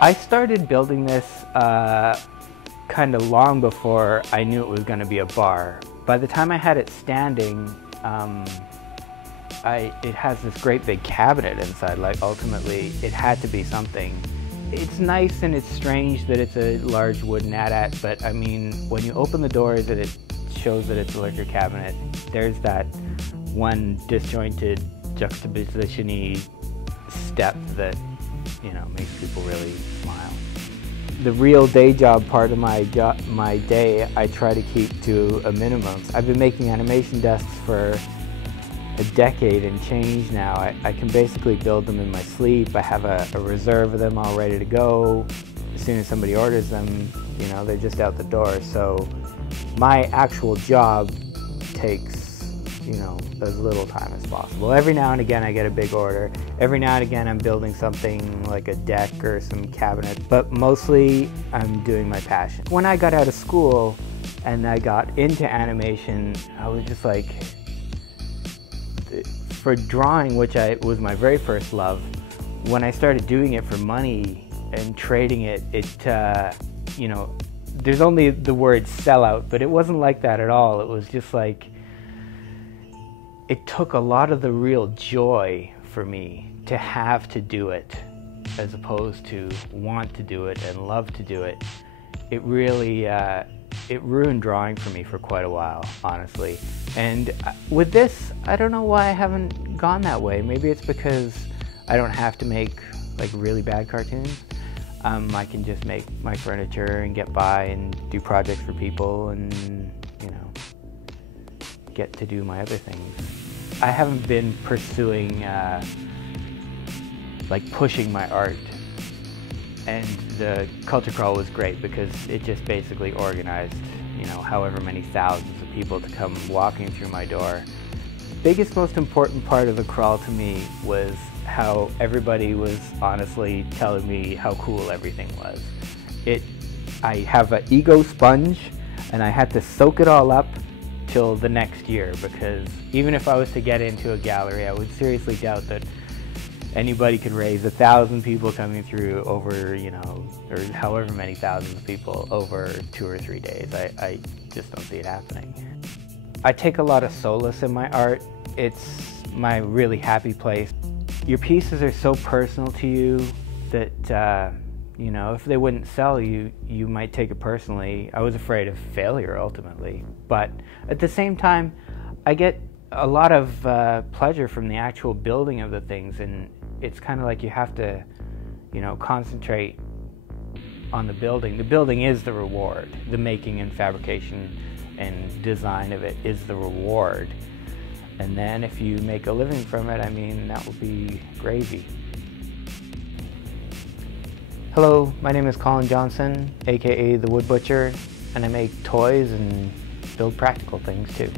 I started building this kind of long before I knew it was going to be a bar. By the time I had it standing, it has this great big cabinet inside. Like, ultimately, it had to be something. It's nice and it's strange that it's a large wooden AT-AT, but I mean, when you open the doors and it shows that it's a liquor cabinet, there's that one disjointed, juxtaposition-y step that, you know, makes people really smile. The real day job part of my day, I try to keep to a minimum. I've been making animation desks for a decade and change now. I can basically build them in my sleep. I have a reserve of them all ready to go. As soon as somebody orders them, you know, they're just out the door. So my actual job takes, you know, as little time as possible. Every now and again I get a big order. Every now and again I'm building something like a deck or some cabinet, but mostly I'm doing my passion. When I got out of school and I got into animation, I was just like, for drawing, which was my very first love, when I started doing it for money and trading it, you know, there's only the word sellout, but it wasn't like that at all. It was just like, it took a lot of the real joy for me to have to do it as opposed to want to do it and love to do it. It really, it ruined drawing for me for quite a while, honestly. And with this, I don't know why I haven't gone that way. Maybe it's because I don't have to make like really bad cartoons. I can just make my furniture and get by and do projects for people and, you know, get to do my other things. I haven't been pursuing, like pushing my art. And the Culture Crawl was great because it just basically organized, you know, however many thousands of people to come walking through my door. Biggest, most important part of the crawl to me was how everybody was honestly telling me how cool everything was. I have an ego sponge and I had to soak it all up till the next year, because even if I was to get into a gallery, I would seriously doubt that anybody could raise 1,000 people coming through over, you know, or however many thousands of people over 2 or 3 days. I just don't see it happening. I take a lot of solace in my art. It's my really happy place. Your pieces are so personal to you that, you know, if they wouldn't sell, you might take it personally. I was afraid of failure ultimately, but at the same time, I get a lot of pleasure from the actual building of the things, and it's kind of like you have to, you know, concentrate on the building. The building is the reward. The making and fabrication and design of it is the reward. And then if you make a living from it, I mean, that would be gravy. Hello, my name is Colin Johnson, aka the Wood Butcher, and I make toys and build practical things too.